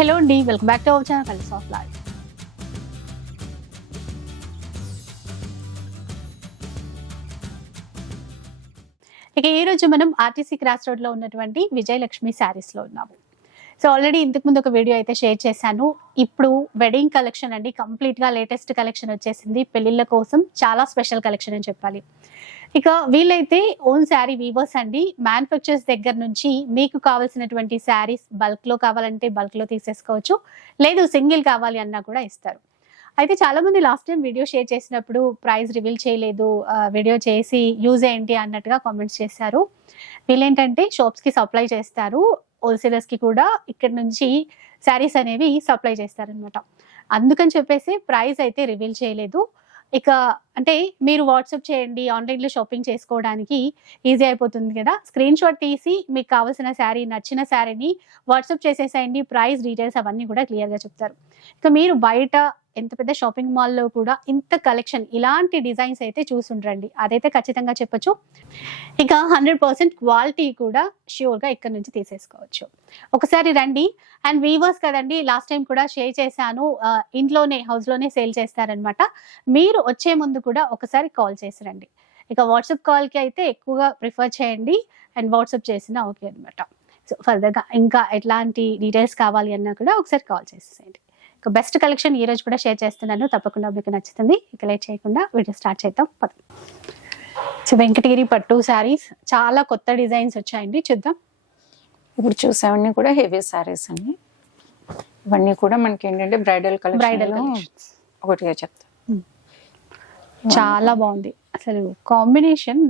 Hello అండి welcome back to our channel colours of life. ఇక ఈ రోజు మనం ఆర్టీసీ క్రాస్ రోడ్లో ఉన్నటువంటి విజయలక్ష్మి శారీస్లో ఉన్నాము. సో ఆల్రెడీ ఇంతకు ముందు ఒక వీడియో అయితే షేర్ చేశాను. ఇప్పుడు వెడ్డింగ్ కలెక్షన్ అండి కంప్లీట్గా లేటెస్ట్ కలెక్షన్ వచ్చేసింది. పెళ్ళిళ్ళ కోసం చాలా స్పెషల్ కలెక్షన్ అని చెప్పాలి. ఇక వీళ్ళైతే ఓన్ శారీ వీవర్స్ అండి. మ్యానుఫ్యాక్చర్స్ దగ్గర నుంచి మీకు కావాల్సినటువంటి శారీస్ బల్క్లో కావాలంటే బల్క్లో తీసేసుకోవచ్చు. లేదు సింగిల్ కావాలి అన్నా కూడా ఇస్తారు. అయితే చాలా మంది లాస్ట్ టైం వీడియో షేర్ చేసినప్పుడు ప్రైస్ రివీల్ చేయలేదు వీడియో చేసి యూజ్ ఏంటి అన్నట్టుగా కామెంట్స్ చేశారు. వీళ్ళేంటంటే షాప్స్కి సప్లై చేస్తారు హోల్సేలర్స్కి కూడా ఇక్కడ నుంచి శారీస్ అనేవి సప్లై చేస్తారనమాట అందుకని చెప్పేసి ప్రైస్ అయితే రివీల్ చేయలేదు. ఇక అంటే మీరు వాట్సాప్ చేయండి ఆన్లైన్లో షాపింగ్ చేసుకోవడానికి ఈజీ అయిపోతుంది కదా. స్క్రీన్ షాట్ తీసి మీకు కావాల్సిన శారీ నచ్చిన శారీని వాట్సాప్ చేసేసేయండి. ప్రైస్ డీటెయిల్స్ అవన్నీ కూడా క్లియర్గా చెప్తారు. ఇక మీరు బయట ఎంత పెద్ద షాపింగ్ మాల్లో కూడా ఇంత కలెక్షన్ ఇలాంటి డిజైన్స్ అయితే చూసుండ్రండి. అదైతే ఖచ్చితంగా చెప్పొచ్చు. ఇక హండ్రెడ్ పర్సెంట్ క్వాలిటీ కూడా ష్యూర్గా ఇక్కడ నుంచి తీసేసుకోవచ్చు. ఒకసారి రండి. అండ్ వీవర్స్ కదండి లాస్ట్ టైం కూడా షేర్ చేశాను. ఇంట్లోనే హౌస్లోనే సేల్ చేస్తారనమాట మీరు వచ్చే ముందు కూడా ఒకసారి కాల్ చేసి రండి. ఇక వాట్సాప్ కాల్కి అయితే ఎక్కువగా ప్రిఫర్ చేయండి. అండ్ వాట్సాప్ చేసినా ఓకే అనమాట సో ఫర్దర్గా ఇంకా ఎట్లాంటి డీటెయిల్స్ కావాలి అన్నా కూడా ఒకసారి కాల్ చేసేసేయండి. బెస్ట్ కలెక్షన్ ఈ రోజు కూడా షేర్ చేస్తున్నాను. తప్పకుండా మీకు నచ్చుతుంది. ఇక లేట్ చేయకుండా వీడియో స్టార్ట్ చేద్దాం. సో వెంకటగిరి పట్టు శారీస్ చాలా కొత్త డిజైన్స్ వచ్చాయండి. చూద్దాం. ఇప్పుడు చూసేవన్నీ కూడా హెవీ సారీస్ అండి. ఇవన్నీ కూడా మనకి ఏంటంటే బ్రైడల్ కలెక్షన్ బ్రైడల్ ఒకటిగా చెప్తా చాలా బాగుంది. అసలు కాంబినేషన్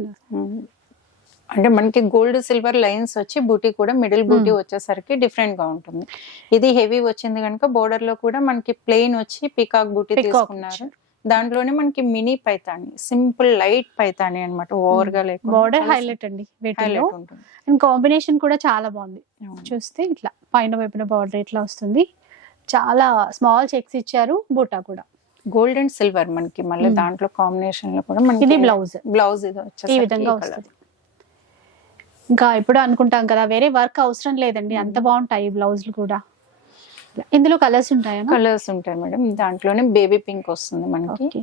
అంటే మనకి గోల్డ్ సిల్వర్ లైన్స్ వచ్చి బూటీ కూడా మిడిల్ బూటీ వచ్చేసరికి డిఫరెంట్గా ఉంటుంది. ఇది హెవీ వచ్చింది కనుక బోర్డర్లో కూడా మనకి ప్లెయిన్ వచ్చి పికాక్ బూటీ తీసుకున్నారు. దాంట్లోనే మనకి mini Paithani simple light Paithani అనమాట ఓవర్గా లేకుండా బార్డర్ హైలైట్ అండి వీటిలో. హైలైట్ ఉంటుంది. అండ్ కాంబినేషన్ కూడా చాలా బాగుంది. అవును. చూస్తే ఇట్లా పైన వైపున బార్డర్ ఇట్లా వస్తుంది. చాలా స్మాల్ చెక్స్ ఇచ్చారు బూటా కూడా. గోల్డ్ అండ్ సిల్వర్ మనకి మళ్ళీ Hmm. దాంట్లో కాంబినేషన్లో కూడా మనకి ఇది బ్లౌజ్ బ్లౌజ్ ఇది ఈ విధంగా. వస్తుంది. ఇంకా ఇప్పుడు అనుకుంటాం కదా వేరే వర్క్ అవసరం లేదండి. అంత బాగుంటాయి బ్లౌజులు కూడా. ఇందులో కలర్స్ ఉంటాయా కలర్స్ ఉంటాయి మేడం. దాంట్లోనే బేబీ పింక్ వస్తుంది మనకి.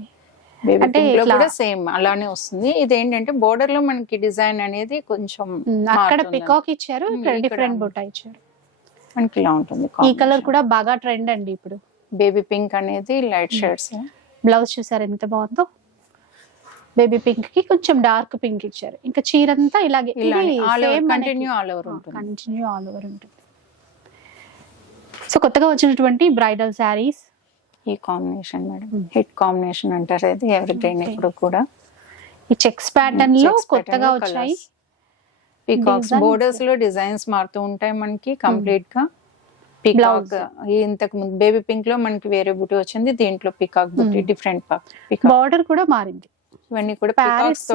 అంటే కూడా సేమ్ అలానే వస్తుంది. ఇది ఏంటంటే బోర్డర్లో మనకి డిజైన్ అనేది కొంచెం అక్కడ. పికాక్ ఇచ్చారు ఇక్కడ డిఫరెంట్ బూటా ఇచ్చారు. మనకి ఇలా ఉంటుంది ఈ కలర్ కూడా బాగా ట్రెండ్ అండి ఇప్పుడు. బేబీ పింక్ అనేది లైట్ షేడ్స్ బ్లౌజ్ చూసారు ఎంత బాగుందో? బేబీ పింక్కి కొంచెం డార్క్ పింక్ ఇచ్చారు ఇంకా చీర అంతా ఇలాగే continue all over continue all over ఉంటుంది సో కొత్తగా వచ్చినటువంటి బ్రైడల్ శారీస్ ఈ combination madam Hmm. Hit combination అంటారు ఇది Okay. ఇప్పుడు కూడా ఈ చెక్స్ ప్యాటర్న్లో కొత్తగా వచ్చాయి. పీకాక్స్. బోర్డర్స్లో డిజైన్స్ మారుతూ ఉంటాయి మనకి కంప్లీట్గా పీకాక్. ఇంతకు ముందు బేబీ పింక్లో మనకి వేరే బుట్టి వచ్చింది దీంట్లో పీకాక్ బుట్టి Hmm. డిఫరెంట్ బార్డర్ కూడా మారింది ఇవన్నీ కూడా ప్యారెట్స్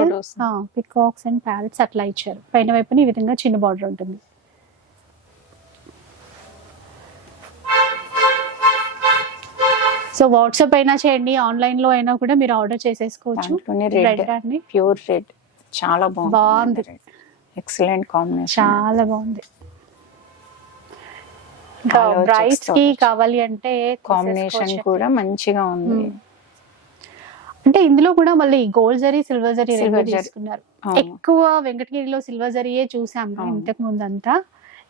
పికాక్స్ అండ్ ప్యారెట్స్ అట్లా ఇచ్చారు. పైన వైపున ఈ విధంగా చిన్న బార్డర్ ఉంటుంది. సో వాట్సాప్ అయినా చేయండి ఆన్లైన్లో అయినా కూడా మీరు ఆర్డర్ చేసేసుకోవచ్చు. ప్యూర్ రెడ్ చాలా బాగుంది. బాగుంది. ఎక్సలెంట్ కాంబినేషన్ చాలా బాగుంది. checks కి. కావాలి అంటే కాంబినేషన్. కూడా మంచిగా ఉంది. Hmm. అంటే ఇందులో కూడా మళ్ళీ గోల్డ్ జరీ సిల్వర్ జరీ. తీసుకున్నారు అవును. ఎక్కువ వెంకటగిరిలో సిల్వర్ జరీయే చూసాం అవును. ఇంతకు ముందు అంతా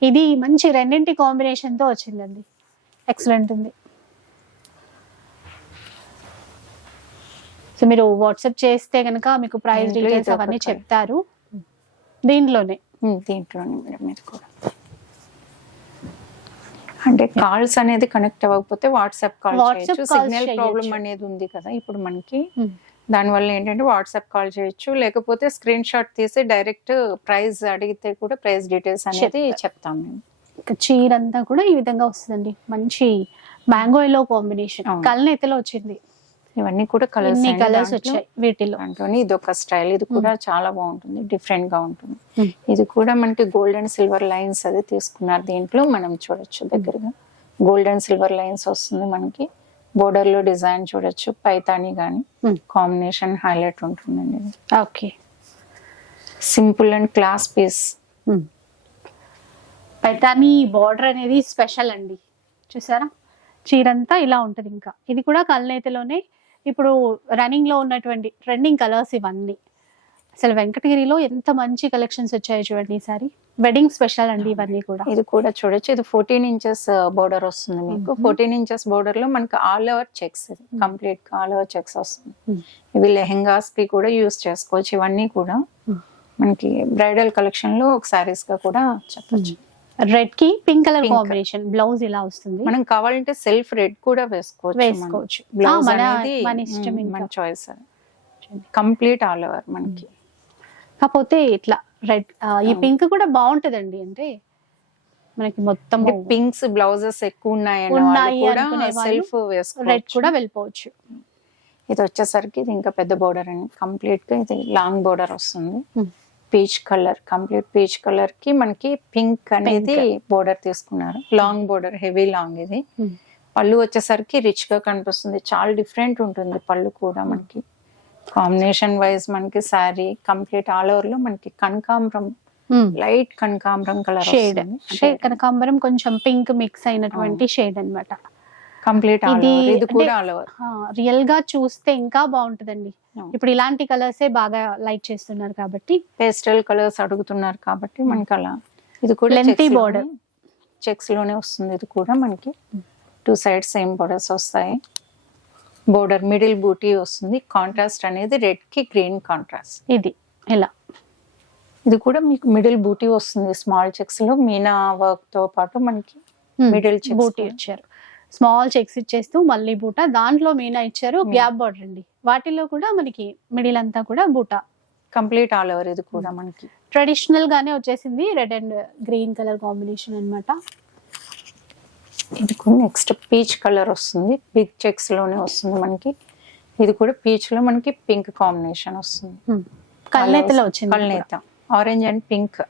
ఇది మంచి రెండింటి కాంబినేషన్తో వచ్చిందండి ఎక్సలెంట్ ఉంది సో మీరు వాట్సాప్ చేస్తే కనుక మీకు ప్రైస్ డీటెయిల్స్ అవన్నీ. చెప్తారు దీంట్లోనే దీంట్లోనే మేడం ఇది కూడా అంటే కాల్స్ అనేది కనెక్ట్ అవ్వకపోతే వాట్సాప్ కాల్ చేయొచ్చు. సిగ్నల్. ప్రాబ్లం అనేది ఉంది కదా ఇప్పుడు మనకి. దానివల్ల ఏంటంటే వాట్సాప్ కాల్ చేయొచ్చు. లేకపోతే స్క్రీన్ షాట్ తీసి డైరెక్ట్ ప్రైస్ అడిగితే కూడా ప్రైస్ డీటెయిల్స్ అనేది. చెప్తాం. మేము. చీర అంతా కూడా ఈ విధంగా వస్తుందండి. మంచి మ్యాంగో ఎల్లో కాంబినేషన్. కలనైతేలో వచ్చింది. ఇవన్నీ కూడా కలర్స్ కలర్స్ వచ్చాయి వీటిలో. దాంట్లోనే ఇది ఒక స్టైల్ ఇది కూడా చాలా బాగుంటుంది డిఫరెంట్గా ఉంటుంది. ఇది కూడా మనకి గోల్డ్ అండ్ సిల్వర్ లైన్స్ అది తీసుకున్నారు దీంట్లో మనం చూడొచ్చు దగ్గరగా. గోల్డ్ అండ్ సిల్వర్ లైన్స్ వస్తుంది మనకి. బోర్డర్లో డిజైన్ చూడొచ్చు పైతాని గానీ. కాంబినేషన్ హైలైట్ ఉంటుందండి okay. Simple and class piece Paithani border అనేది స్పెషల్ అండి. చూసారా? చీరంతా ఇలా ఉంటుంది ఇంకా. ఇది కూడా కల్నేతలోనే ఇప్పుడు రన్నింగ్లో ఉన్నటువంటి ట్రెండింగ్ కలర్స్ ఇవన్నీ. అసలు వెంకటగిరిలో ఎంత మంచి కలెక్షన్స్ వచ్చాయో చూడండి ఈసారి. వెడ్డింగ్ స్పెషల్ అండి ఇవన్నీ కూడా. ఇది కూడా చూడొచ్చు. ఇది ఫోర్టీన్ ఇంచెస్ బోర్డర్ వస్తుంది మీకు. ఫోర్టీన్ ఇంచెస్ బోర్డర్లో మనకి ఆల్ ఓవర్ చెక్స్ కంప్లీట్గా ఆల్ ఓవర్ చెక్స్ వస్తుంది. ఇవి లెహెంగాస్కి కూడా యూస్ చేసుకోవచ్చు. ఇవన్నీ కూడా. మనకి బ్రైడల్ కలెక్షన్లో ఒక సారీస్గా కూడా చెప్పచ్చు. రెడ్కి పింక్ కలర్. కాంబినేషన్ బ్లౌజ్ ఇలా వస్తుంది మనం కావాలంటే సెల్ఫ్ రెడ్ కూడా వేసుకోవచ్చు. వేసుకోవచ్చు. బ్లౌజ్ అనేది మన ఇష్టం. మన చాయిస్ కంప్లీట్ ఆల్ ఓవర్ మనకి కాకపోతే ఇట్లా రెడ్ ఈ. పింక్ కూడా బాగుంటదండి అంటే మనకి మొత్తం పింక్స్ బ్లౌజెస్ ఎక్కువ ఉన్నాయి సెల్ఫ్ రెడ్ వేసుకోవచ్చు కూడా వెళ్ళిపోవచ్చు ఇది వచ్చేసరికి ఇది ఇంకా పెద్ద బోర్డర్ అండి కంప్లీట్గా ఇది లాంగ్ బోర్డర్ వస్తుంది. పీచ్ కలర్ కంప్లీట్ పీచ్ కలర్కి మనకి పింక్ అనేది బోర్డర్ తీసుకున్నారు. లాంగ్ బోర్డర్ హెవీ లాంగ్ ఇది. Hmm. పళ్ళు వచ్చేసరికి రిచ్గా కనిపిస్తుంది. చాలా డిఫరెంట్ ఉంటుంది పళ్ళు కూడా మనకి. కాంబినేషన్ వైజ్ మనకి శారీ కంప్లీట్ ఆల్ ఓవర్లో మనకి కనకాంబరం లైట్ కనకాంబరం కలర్ షేడ్ అంటే కనకాంబరం కొంచెం పింక్ మిక్స్ అయినటువంటి షేడ్ అన్నమాట. కంప్లీట్ ఇది కూడా ఆల్ ఓవర్. రియల్గా చూస్తే ఇంకా బాగుంటదండి. ఇప్పుడు ఇలాంటి కలర్సే బాగా లైక్ చేస్తున్నారు కాబట్టి. పేస్టల్ కలర్స్ అడుగుతున్నారు కాబట్టి మనకి అలా ఇది కూడా Lengthy border. చెక్స్లోనే వస్తుంది. ఇది కూడా మనకి టూ సైడ్స్ సేమ్ బోర్డర్స్ వస్తాయి. బోర్డర్ మిడిల్ బూటీ వస్తుంది. కాంట్రాస్ట్ అనేది రెడ్కి గ్రీన్ కాంట్రాస్ట్ ఇది ఇలా. ఇది కూడా మీకు మిడిల్ బూటీ వస్తుంది. స్మాల్ చెక్స్లో మీనా వర్క్తో పాటు మనకి Middle checks బూటీ. ఇచ్చారు. స్మాల్ చెక్స్ ఇచ్చేస్తూ మళ్ళీ బూట. దాంట్లో మీనా ఇచ్చారు. Hmm. గ్యాప్ బార్డర్ అండి. వాటిలో కూడా మనకి మిడిల్ అంతా కూడా బూట. కంప్లీట్ ఆల్ ఓవర్ ఇది కూడా మనకి. ట్రెడిషనల్ గానే వచ్చేసింది red and green colour combination అన్నమాట. ఇది కూడా నెక్స్ట్ పీచ్ కలర్ వస్తుంది బిగ్ చెక్స్లోనే వస్తుంది మనకి. ఇది కూడా పీచ్లో మనకి పింక్ కాంబినేషన్ వస్తుంది. కల్నేతలో వచ్చింది కల్నేత. Orange and pink.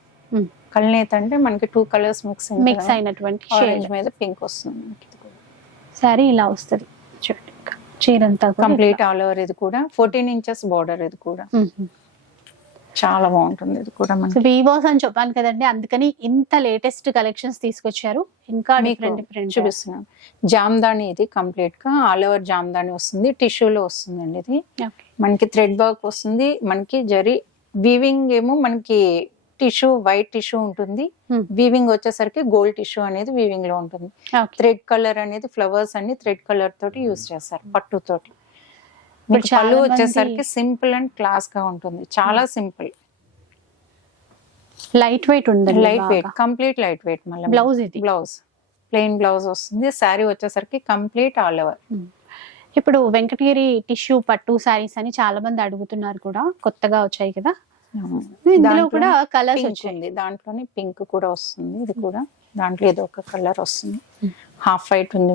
కల్నేత అంటే మనకి టూ కలర్స్ మిక్స్ మిక్స్ అయినటువంటి ఆరెంజ్ మీద పింక్ వస్తుంది సారీ ఇలా వస్తుంది. చీరంతా కంప్లీట్ ఆల్ ఓవర్ ఇది కూడా. ఫోర్టీన్ ఇంచెస్ బార్డర్ ఇది కూడా. చాలా బాగుంటుంది ఇది కూడా వివోస్ అని చెప్పాను కదండి అందుకని ఇంత లేటెస్ట్ కలెక్షన్స్ తీసుకొచ్చారు. ఇంకా డిఫరెంట్ డిఫరెంట్ చూపిస్తున్నాను. జామ్దాని ఇది కంప్లీట్గా. ఆల్ ఓవర్ జామ్దాని వస్తుంది. టిష్యూలో వస్తుందండి ఇది. మనకి థ్రెడ్ వర్క్ వస్తుంది. మనకి జరి వీవింగ్ ఏమో మనకి టిష్యూ వైట్ టిష్యూ ఉంటుంది. Hmm. వీవింగ్ వచ్చేసరికి గోల్డ్ టిష్యూ అనేది వీవింగ్లో ఉంటుంది. థ్రెడ్ కలర్ అనేది ఫ్లవర్స్ అన్ని థ్రెడ్ కలర్ తోటి యూస్ చేస్తారు పట్టు తోటి. పళ్ళు వచ్చేసరికి సింపుల్ అండ్ క్లాస్గా ఉంటుంది. చాలా సింపుల్ లైట్ వెయిట్ ఉందండి light weight complete light weight మళ్ళీ. బ్లౌజ్ ఇది? బ్లౌజ్ ప్లెయిన్ బ్లౌజ్ వస్తుంది. శారీ వచ్చేసరికి కంప్లీట్ ఆల్ ఓవర్ ఇప్పుడు వెంకటగిరి టిష్యూ పట్టు శారీస్ అని చాలా మంది అడుగుతున్నారు కూడా. కొత్తగా వచ్చాయి కదా. ఇందులో కూడా కలర్స్ ఉంది దాంట్లోనే పింక్ కూడా వస్తుంది. ఇది కూడా దాంట్లో ఏదో ఒక కలర్ వస్తుంది. హాఫ్ వైట్ ఉంది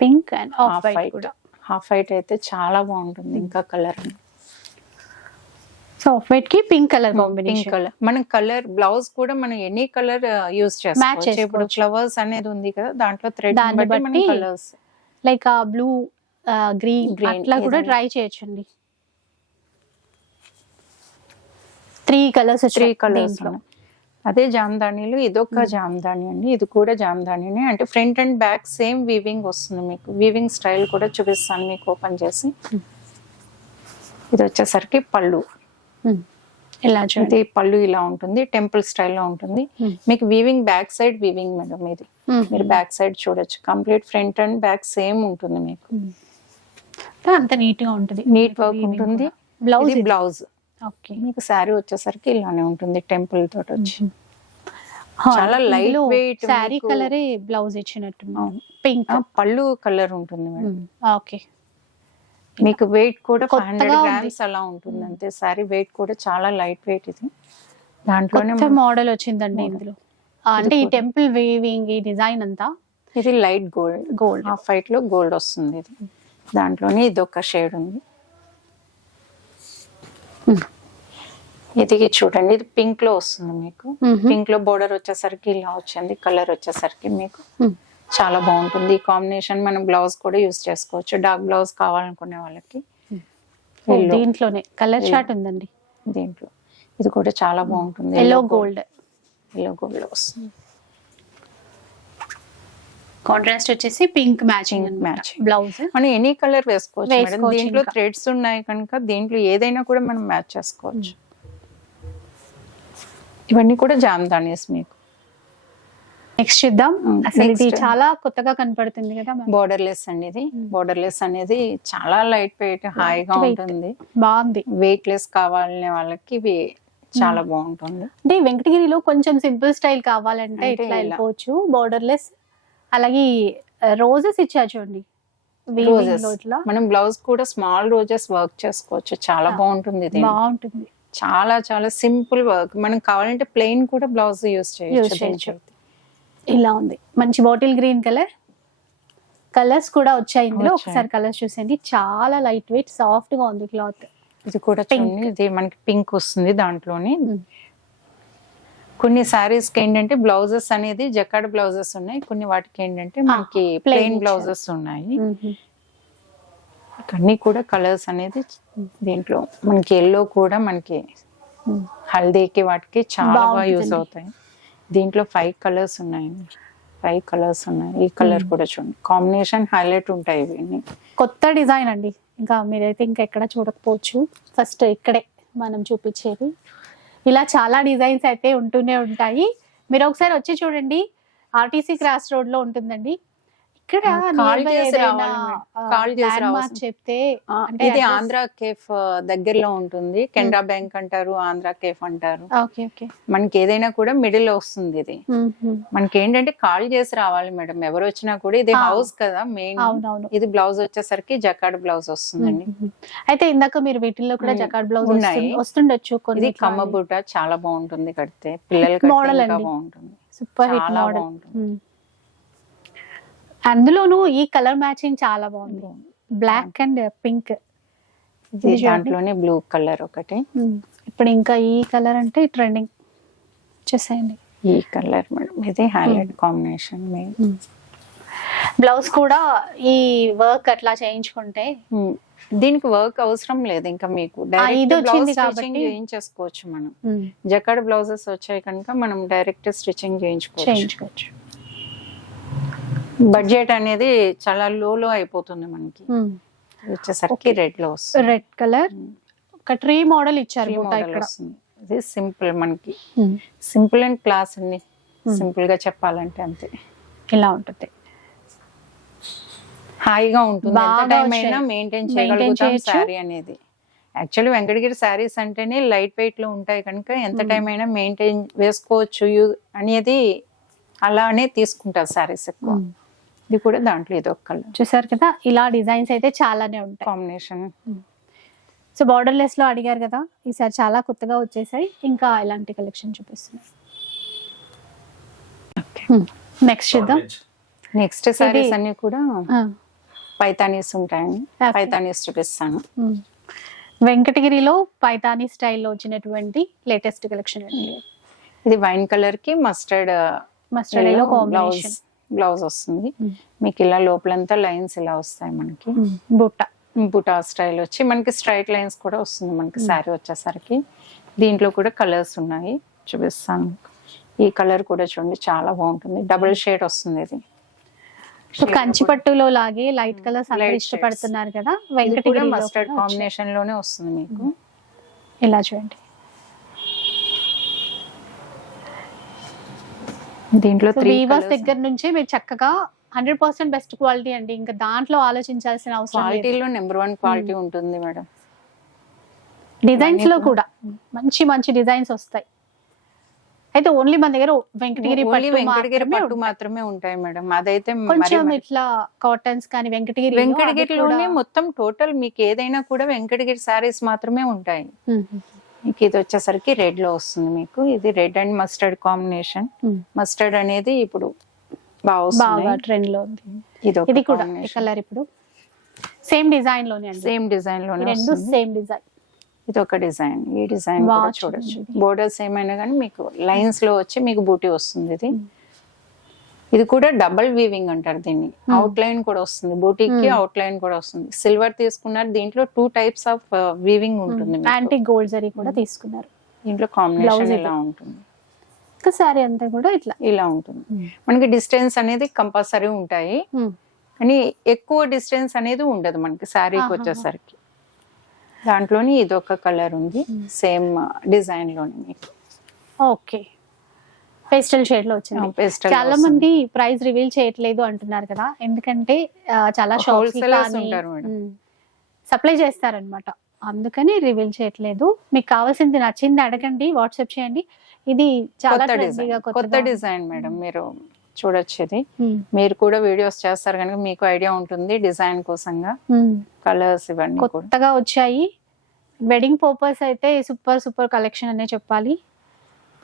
pink and half white half white అయితే చాలా బాగుంటుంది ఇంకా కలర్ సో ఆఫ్ వైట్కి పింక్ కలర్ కాంబినేషన్ కలర్ మన కలర్ బ్లౌజ్ కూడా మనం ఎనీ కలర్ యూస్ చేసుకోవచ్చు. ఇప్పుడు. ఫ్లవర్స్ అనేది ఉంది కదా దాంట్లో థ్రెడ్ బట్టి కలర్స్ లైక్ ఆ బ్లూ గ్రీన్ అట్లా కూడా. ట్రై చేయొచ్చండి. త్రీ కలర్స్ త్రీ కలర్స్ అదే జామ్దానీలు ఇదొక జామ్దాని అండి ఇది కూడా జామ్దానినే. అంటే front and back same weaving వస్తుంది మీకు. వీవింగ్ స్టైల్ కూడా చూపిస్తాను మీకు ఓపెన్ చేసి. ఇది వచ్చేసరికి పళ్ళు. ఇలా ఇది పళ్ళు ఇలా ఉంటుంది టెంపుల్ స్టైల్లో ఉంటుంది. మీకు weaving back side weaving madam ఇది. మీరు బ్యాక్ సైడ్ చూడొచ్చు. Complete front and back same ఉంటుంది మీకు. అంత నీట్గా ఉంటుంది. నీట్ వర్క్ ఉంటుంది. బ్లౌజ్ బ్లౌజ్ మీకు శారీ వచ్చేసరికి ఇలానే ఉంటుంది టెంపుల్ తోటి వచ్చి. చాలా light weight శారీ కలరే బ్లౌజ్ ఇచ్చినట్టు. పింక్. ఆ, పళ్ళు కలర్ ఉంటుంది మేడం. ఓకే. మీకు వెయిట్ కూడా ఫైవ్ హండ్రెడ్. గ్రామ్స్ అలా ఉంటుంది అంతే. సారీ వెయిట్ కూడా చాలా లైట్ వెయిట్ ఇది. దాంట్లోనే మోడల్ వచ్చిందండి. ఇందులో. ఆ, అంటే ఈ టెంపుల్ వీవింగ్ ఈ డిజైన్ అంతా ఇది లైట్ గోల్డ్ గోల్డ్ హాఫ్ వైట్లో గోల్డ్ వస్తుంది ఇది. దాంట్లోనే ఇది ఒక షేడ్ ఉంది ఇది చూడండి ఇది పింక్లో వస్తుంది మీకు. పింక్లో బోర్డర్ వచ్చేసరికి ఇలా వచ్చింది కలర్ వచ్చేసరికి మీకు. చాలా బాగుంటుంది. ఈ కాంబినేషన్ మనం బ్లౌజ్ కూడా యూస్ చేసుకోవచ్చు. డార్క్ బ్లౌజ్ కావాలనుకునే వాళ్ళకి. దీంట్లోనే. కలర్ చార్ట్ ఉందండి. దీంట్లో. ఇది కూడా చాలా బాగుంటుంది. ఎల్లో గోల్డ్ ఎల్లో గోల్డ్ వస్తుంది. కాంట్రాస్ట్ వచ్చేసి పింక్ మ్యాచింగ్ matching. బ్లౌజ్ మనం ఎనీ కలర్ వేసుకోవచ్చు దీంట్లో. థ్రెడ్స్ ఉన్నాయి కనుక దీంట్లో ఏదైనా కూడా మనం మ్యాచ్ చేసుకోవచ్చు. ఇవన్నీ కూడా జామ్దానీస్ మీకు. నెక్స్ట్ చూద్దాం. అసలు ఇది. చాలా కొత్తగా కనపడుతుంది కదా ma'am. బోర్డర్లెస్ అనేది బోర్డర్లెస్ అనేది చాలా లైట్ వెయిట్ హాయిగా. ఉంటుంది. బాగుంది. వెయిట్ లెస్ కావాలనే వాళ్ళకి ఇవి చాలా బాగుంటుంది. అంటే వెంకటగిరిలో కొంచెం సింపుల్ స్టైల్ కావాలంటే ఇట్లా. వెళ్ళిపోవచ్చు. బోర్డర్లెస్ అలాగే రోజెస్ ఇచ్చారు చూడండి. రోజెస్ మనం బ్లౌజ్ కూడా స్మాల్ రోజెస్ వర్క్ చేసుకోవచ్చు. చాలా బాగుంటుంది ఇది. బాగుంటుంది. చాలా చాలా సింపుల్ వర్క్. మనం కావాలంటే ప్లెయిన్ కూడా బ్లౌజ్ యూస్ చేయొచ్చు. ఇలా ఉంది. మంచి బాటిల్ గ్రీన్ కలర్. కలర్స్ కూడా వచ్చాయి ఇందులో. ఒకసారి కలర్స్ చూసేయండి. చాలా లైట్ వెయిట్ సాఫ్ట్గా ఉంది క్లాత్. ఇది కూడా చూడండి. ఇది మనకి పింక్ వస్తుంది దాంట్లోని. కొన్ని సారీస్కి ఏంటంటే బ్లౌజెస్ అనేది జకాడ్ బ్లౌజెస్ ఉన్నాయి. కొన్ని వాటికి ఏంటంటే మనకి ప్లెయిన్. బ్లౌజెస్ ఉన్నాయి. అన్ని కూడా కలర్స్ అనేది దీంట్లో మనకి ఎల్లో కూడా మనకి హల్దీకి వాటికి చాలా బాగా యూస్. అవుతాయి. దీంట్లో ఫైవ్ కలర్స్ ఉన్నాయండి ఫైవ్ కలర్స్ ఉన్నాయి. ఈ కలర్ కూడా చూడండి. కాంబినేషన్ హైలైట్ ఉంటాయి ఇవన్నీ. కొత్త డిజైన్ అండి. ఇంకా మీరైతే ఇంకా ఎక్కడ చూడకపోవచ్చు. ఫస్ట్ ఇక్కడే మనం చూపించేది. ఇలా చాలా డిజైన్స్ అయితే ఉంటూనే ఉంటాయి. మీరు ఒకసారి వచ్చి చూడండి. ఆర్టీసీ క్రాస్ రోడ్లో ఉంటుందండి. ఇక్కడ కాల్ చేసి కాల్ చేసి. చెప్తే అంటే ఇది ఆంధ్ర కేఫ్ దగ్గరలో ఉంటుంది కెనరా బ్యాంక్ అంటారు ఆంధ్ర కేఫ్ అంటారు మనకి ఏదైనా కూడా మిడిల్ వస్తుంది ఇది మనకి ఏంటంటే కాల్ చేసి రావాలి మేడం ఎవరు వచ్చినా కూడా ఇది. హౌస్ కదా మెయిన్ ఇది బ్లౌజ్ వచ్చేసరికి జకాడ్ బ్లౌజ్ వస్తుందండి. అయితే ఇందాక మీరు వీటిల్లో కూడా. జకాడ్ బ్లౌజ్ ఉన్నాయి. వస్తుండొచ్చు ఇది కమ్మ బూట చాలా బాగుంటుంది కడితే పిల్లలకి. బాగుంటుంది సూపర్ హిట్ మోడల్ బాగుంటుంది. అందులోనూ ఈ కలర్ మ్యాచింగ్ చాలా బాగుంది. బ్లాక్ అండ్ పింక్ దాంట్లోనే బ్లూ కలర్ ఒకటి. ఇప్పుడు ఇంకా ఈ కలర్ అంటే ట్రెండింగ్ చూసేయండి ఈ కలర్ మేడం. ఇది హైలైట్ కాంబినేషన్ బ్లౌజ్ కూడా ఈ వర్క్ అట్లా చేయించుకుంటే దీనికి వర్క్ అవసరం లేదు. ఇంకా మీకు డైరెక్ట్ బ్లౌజ్ చేయించేసుకోవచ్చు మనం. జకాడ్ బ్లౌజెస్ వచ్చాయి కనుక మనం డైరెక్ట్ స్టిచ్చింగ్ చేయించుకోవచ్చు. బడ్జెట్ అనేది చాలా లో లో అయిపోతుంది మనకి. ఇది వచ్చేసరికి రెడ్లో వస్తుంది. రెడ్ కలర్ ఒక ట్రీ మోడల్ ఇచ్చారు ఇది సింపుల్ మనకి. సింపుల్ అండ్ క్లాస్ అండి సింపుల్గా చెప్పాలంటే అంతే. ఇలా ఉంటుంది. హాయిగా ఉంటుంది. ఎంత టైం. అయినా మెయింటైన్ చేయగలుగుతాం. శారీ అనేది. యాక్చువల్లీ వెంకటగిరి శారీస్ అంటేనే లైట్ వెయిట్లో ఉంటాయి కనుక ఎంత టైం అయినా మెయింటైన్ వేసుకోవచ్చు. అనేది అలానే తీసుకుంటారు శారీస్ ఎక్కువ. ఇది కూడా దాంట్లో ఇది ఒక కలర్ చూసారు కదా? ఇలా డిజైన్స్ అయితే చాలానే ఉంటాయి. కాంబినేషన్ సో బార్డర్ లెస్లో అడిగారు కదా? ఈసారి చాలా కొత్తగా వచ్చేసాయి. ఇంకా ఇలాంటి కలెక్షన్ చూపిస్తున్నాయి నెక్స్ట్ చూద్దాం. నెక్స్ట్ ఇది- అన్ని కూడా పైతానీస్ ఉంటాయండి. పైతానీస్ చూపిస్తాను. ఉమ్. వెంకటగిరిలో పైతానీ స్టైల్లో వచ్చినటువంటి లేటెస్ట్ కలెక్షన్ అండి ఇది వైన్ కలర్కి mustard mustard yellow combination blouse వస్తుంది. మీకు ఇలా లోపలంతా లైన్స్ ఇలా వస్తాయి మనకి. బుట్ట బుటా స్టైల్ వచ్చి మనకి స్ట్రైట్ లైన్స్ కూడా వస్తుంది మనకి శారీ వచ్చేసరికి. దీంట్లో కూడా కలర్స్ ఉన్నాయి. చూపిస్తాను. ఈ కలర్ కూడా చూడండి చాలా బాగుంటుంది. డబుల్ షేడ్ వస్తుంది ఇది. సో కంచి పట్టులో లాగే లైట్ కలర్స్. ఇష్టపడుతున్నారు కదా? వెంకటగిరి మస్టర్డ్ కాంబినేషన్లోనే వస్తుంది మీకు. ఇలా చూడండి. దీంట్లో వీవర్స్ దగ్గర నుంచి మీరు చక్కగా హండ్రెడ్ పర్సెంట్ బెస్ట్ క్వాలిటీ అండి. ఇంకా దాంట్లో ఆలోచించాల్సిన అవసరం లేదు. క్వాలిటీలో నెంబర్ వన్ క్వాలిటీ ఉంటుంది మేడం. డిజైన్స్లో కూడా. మంచి మంచి డిజైన్స్ వస్తాయి. అయితే ఓన్లీ మన దగ్గర వెంకటగిరి వెంకటగిరి మాత్రమే పట్టు ఉంటాయి. మాత్రమే ఉంటాయి మేడం. అదైతే కొంచెం ఇట్లా కాటన్స్ కానీ వెంకటగిరి వెంకటగిరిలోనే మొత్తం టోటల్ మీకు ఏదైనా కూడా వెంకటగిరి సారీస్ మాత్రమే ఉంటాయి. మీకు ఇది వచ్చేసరికి రెడ్లో వస్తుంది మీకు. ఇది red and mustard combination mustard అనేది ఇప్పుడు బాగా ట్రెండ్లో ఉంది. ఇది ఇది కూడా కలర్ ఇప్పుడు సేమ్ డిజైన్లోనే సేమ్ డిజైన్లోనే రెండు సేమ్ డిజైన్ ఇది ఒక డిజైన్ ఈ డిజైన్ బాగా చూడొచ్చు. బోర్డర్స్ ఏమైనా కానీ మీకు లైన్స్లో వచ్చి మీకు బూటీ వస్తుంది ఇది. ఇది కూడా డబల్ వీవింగ్ అంటారు దీన్ని. అవుట్ లైన్ కూడా వస్తుంది. బూటీకి అవుట్ లైన్ కూడా వస్తుంది. సిల్వర్ తీసుకున్నారు. దీంట్లో టూ టైప్స్ ఆఫ్ వీవింగ్ ఉంటుంది. యాంటీ గోల్డ్ జరీ కూడా తీసుకున్నారు. దీంట్లో కాంబినేషన్ ఇలా ఉంటుంది. ఒక్కసారి అంతా కూడా ఇట్లా. ఇలా ఉంటుంది. మనకి డిస్టెన్స్ అనేది కంపల్సరీ ఉంటాయి. కానీ ఎక్కువ డిస్టెన్స్ అనేది ఉండదు మనకి శారీకి. వచ్చేసరికి. దాంట్లోని ఇది ఒక కలర్ ఉంది సేమ్ డిజైన్లోని మీకు. ఓకే పేస్టల్ షేడ్లో వచ్చింది. చాలా. మంది ప్రైస్ రివీల్ చేయట్లేదు అంటున్నారు కదా. ఎందుకంటే చాలా మేడం. సప్లై చేస్తారనమాట అందుకని రివీల్ చేయట్లేదు. మీకు కావాల్సింది నచ్చింది అడగండి వాట్సాప్ చేయండి. ఇది చాలా కొత్త డిజైన్ మేడం మీరు చూడొచ్చు ఇది మీరు కూడా వీడియోస్ చేస్తారు కనుక మీకు ఐడియా ఉంటుంది డిజైన్ కోసంగా. కలర్స్ ఇవన్నీ కొత్తగా వచ్చాయి. వెడ్డింగ్ పర్పస్ అయితే సూపర్ సూపర్ కలెక్షన్ అనే చెప్పాలి.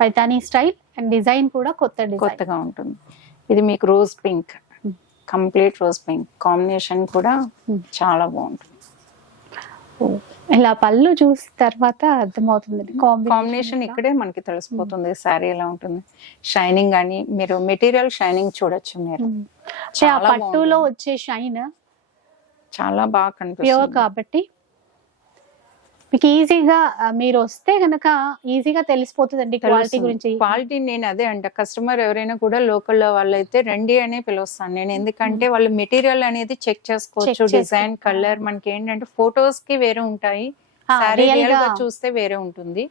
పైతానీ స్టైల్ అండ్ డిజైన్ కూడా కొత్త కొత్తగా ఉంటుంది. ఇది మీకు rose pink. Complete rose pink. Combination కూడా. చాలా బాగుంటుంది. ఇలా పళ్ళు చూసి తర్వాత అర్థమవుతుంది కాంబినేషన్ ఇక్కడే మనకి తెలిసిపోతుంది. శారీ ఎలా ఉంటుంది? షైనింగ్ అని మీరు మెటీరియల్ షైనింగ్ చూడొచ్చు మీరు. పట్టులో. వచ్చే షైన్ చాలా బాగా ప్యూర్ కనిపిస్తుంది కాబట్టి మీకు ఈజీగా మీరు వస్తే గనక ఈజీగా తెలిసిపోతుందండి క్వాలిటీ గురించి. క్వాలిటీ నేను అదే అంట. కస్టమర్ ఎవరైనా కూడా లోకల్ వాళ్ళైతే రండి అనే పిలుస్తాను నేను. ఎందుకంటే వాళ్ళు మెటీరియల్ అనేది చెక్ చేసుకోవచ్చు డిజైన్ కలర్. మనకి ఏంటంటే ఫొటోస్కి వేరే ఉంటాయి. రియల్గా. చూస్తే వేరే ఉంటుంది.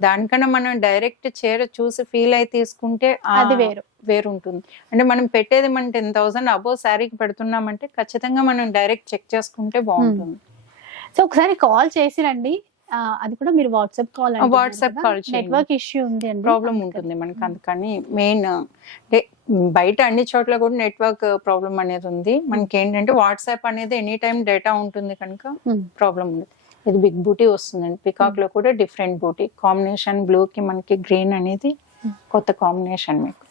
దానికన్నా మనం డైరెక్ట్ చీర చూసి ఫీల్ అయి తీసుకుంటే అది వేరు. వేరు ఉంటుంది. అంటే మనం పెట్టేది మనం టెన్ థౌసండ్ అబోవ్ శారీకి పెడుతున్నామంటే ఖచ్చితంగా మనం డైరెక్ట్ చెక్ చేసుకుంటే బాగుంటుంది. సో ఒకసారి కాల్ చేసి రండి. అది కూడా మీరు వాట్సాప్ కాల్ call చేయండి. నెట్వర్క్ ఇష్యూ ఉంది అండి. ప్రాబ్లం. ఉంటుంది మనకి అందుకని మెయిన్ అంటే బయట అన్ని చోట్ల కూడా నెట్వర్క్ ప్రాబ్లం అనేది ఉంది. మనకి ఏంటంటే వాట్సాప్ అనేది ఎనీ టైం డేటా ఉంటుంది కనుక. ప్రాబ్లం ఉంది ఇది బిగ్ బూటీ వస్తుందండి. పికాక్లో కూడా డిఫరెంట్ బూటీ కాంబినేషన్ బ్లూ కి మనకి గ్రీన్ అనేది కొత్త కాంబినేషన్ మీకు.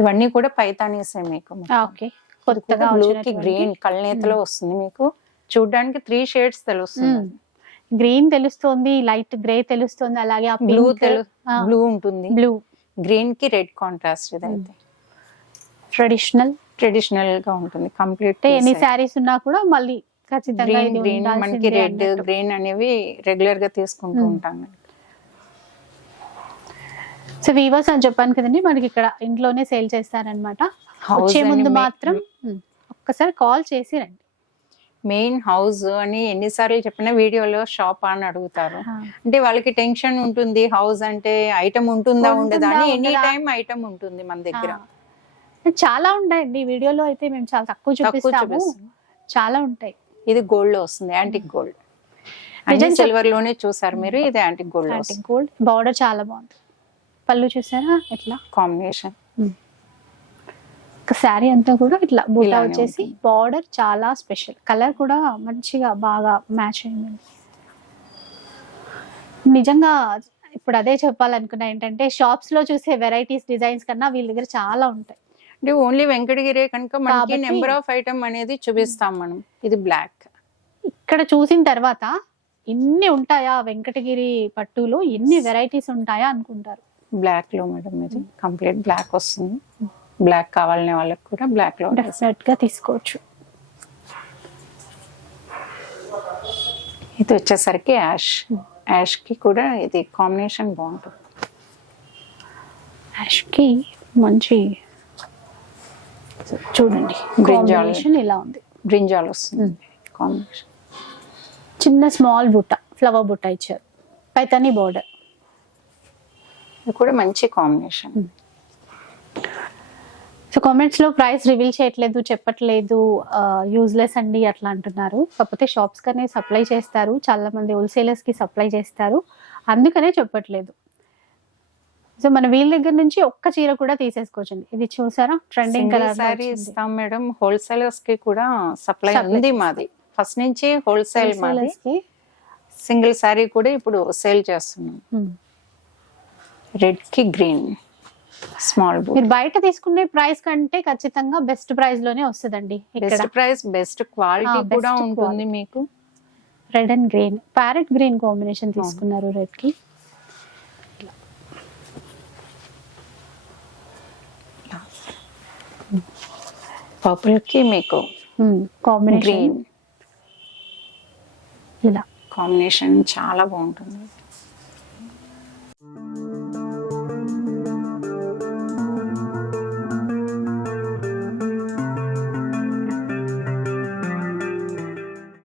ఇవన్నీ కూడా పైతానీసే మీకు. ఓకే కొత్తగా బ్లూ కి గ్రీన్ కళ్ళనేతలో వస్తుంది మీకు. చూడడానికి త్రీ షేడ్స్ తెలుస్తుంది. గ్రీన్ తెలుస్తుంది లైట్ గ్రే తెలుస్తుంది అలాగే బ్లూ బ్లూ ఉంటుంది. బ్లూ గ్రీన్కి రెడ్ కాంట్రాస్ట్ ఇది అయితే. ట్రెడిషనల్ ట్రెడిషనల్గా ఉంటుంది కంప్లీట్ ఎన్ని శారీస్ ఉన్నా కూడా మళ్ళీ ఖచ్చితంగా గ్రీన్ మనకి రెడ్. గ్రీన్ అనేవి రెగ్యులర్గా తీసుకుంటూ Hmm. ఉంటాం. సో వీవర్స్ అని చెప్పాను కదండి మనకి ఇక్కడ ఇంట్లోనే సేల్ చేస్తారనమాట వచ్చే ముందు మాత్రం ఉమ్, ఒక్కసారి కాల్ చేసి రండి. మెయిన్ హౌస్ అని ఎన్నిసార్లు చెప్పిన వీడియోలో షాప్ అని అడుగుతారు. అంటే వాళ్ళకి టెన్షన్ ఉంటుంది హౌస్ అంటే ఐటమ్ ఉంటుందా ఉండదా అని ఎనీ? టైం ఐటమ్ ఉంటుంది మన దగ్గర. చాలా ఉంటాయండి. వీడియోలో అయితే మేము చాలా తక్కువ చూపిస్తాము. చూపిస్తాం. చాలా ఉంటాయి. ఇది గోల్డ్లో వస్తుంది యాంటిక్ గోల్డ్. నిజం చెప్- సిల్వర్లోనే చూసారు మీరు ఇది యాంటిక్ గోల్డ్ గోల్డ్. బార్డర్ చాలా బాగుంది. పళ్ళు చూసారా? ఎట్లా? కాంబినేషన్. శారీ అంతా కూడా ఇట్లా బూటా ఇలానే వచ్చేసి. బార్డర్ చాలా స్పెషల్. కలర్ కూడా మంచిగా బాగా మ్యాచ్ అయింది. నిజంగా ఇప్పుడు అదే చెప్పాలనుకున్నా ఏంటంటే షాప్స్లో చూసే వెరైటీస్ డిజైన్స్ కన్నా వీళ్ళ దగ్గర చాలా ఉంటాయి. అంటే ఓన్లీ వెంకటగిరే కనుక మనకి నెంబర్ ఆఫ్ ఐటమ్ అనేది చూపిస్తాం మనం. ఇది బ్లాక్ ఇక్కడ చూసిన తర్వాత ఇన్ని ఉంటాయా వెంకటగిరి పట్టులో? ఎన్ని వెరైటీస్ ఉంటాయా అనుకుంటారు? బ్లాక్లో మేడం ఇది. కంప్లీట్ బ్లాక్ వస్తుంది. బ్లాక్ కావాలనే వాళ్ళకి కూడా బ్లాక్లో డెఫినెట్గా తీసుకోవచ్చు. ఇది వచ్చేసరికి యాష్. యాష్కి కూడా ఇది కాంబినేషన్ బాగుంటుంది. యాష్కి మంచి చూడండి బ్రింజాల్. ఇలా ఉంది. బ్రింజాల్ వస్తుంది. కాంబినేషన్ చిన్న స్మాల్ బుట్ట ఫ్లవర్ బుట్ట ఇచ్చారు. పైతాని బోర్డర్ ఇది కూడా మంచి కాంబినేషన్ సో కామెంట్స్లో ప్రైస్ రివీల్ చేయట్లేదు చెప్పట్లేదు యూజ్లెస్ అండి అట్లా అంటున్నారు. కాకపోతే షాప్స్ కనే సప్లై చేస్తారు చాలా మంది హోల్సేలర్స్కి సప్లై చేస్తారు. అందుకనే చెప్పట్లేదు. సో మన వీళ్ళ దగ్గర నుంచి ఒక్క చీర కూడా తీసేసుకోవచ్చండి. ఇది చూసారా? ట్రెండింగ్ కలర్ సారీ ఇస్తాం మేడం. హోల్సేలర్స్కి కూడా సప్లై ఉంది మాది. ఫస్ట్ నుంచి హోల్సేల్ మాది. కి? సింగిల్ సారీ కూడా ఇప్పుడు సేల్ చేస్తున్నాం. రెడ్కి గ్రీన్ స్మాల్ బూట్ మీరు బయట తీసుకునే ప్రైస్ కంటే ఖచ్చితంగా బెస్ట్ ప్రైస్లోనే వస్తుందండి బెస్ట్ ప్రైస్ బెస్ట్ క్వాలిటీ కూడా ఉంటుంది. మీకు. Red and green parrot green combination తీసుకున్నారు రెడ్కి పర్పుల్కి మీకు కాంబినేషన్ గ్రీన్ ఇలా. కాంబినేషన్ చాలా బాగుంటుంది.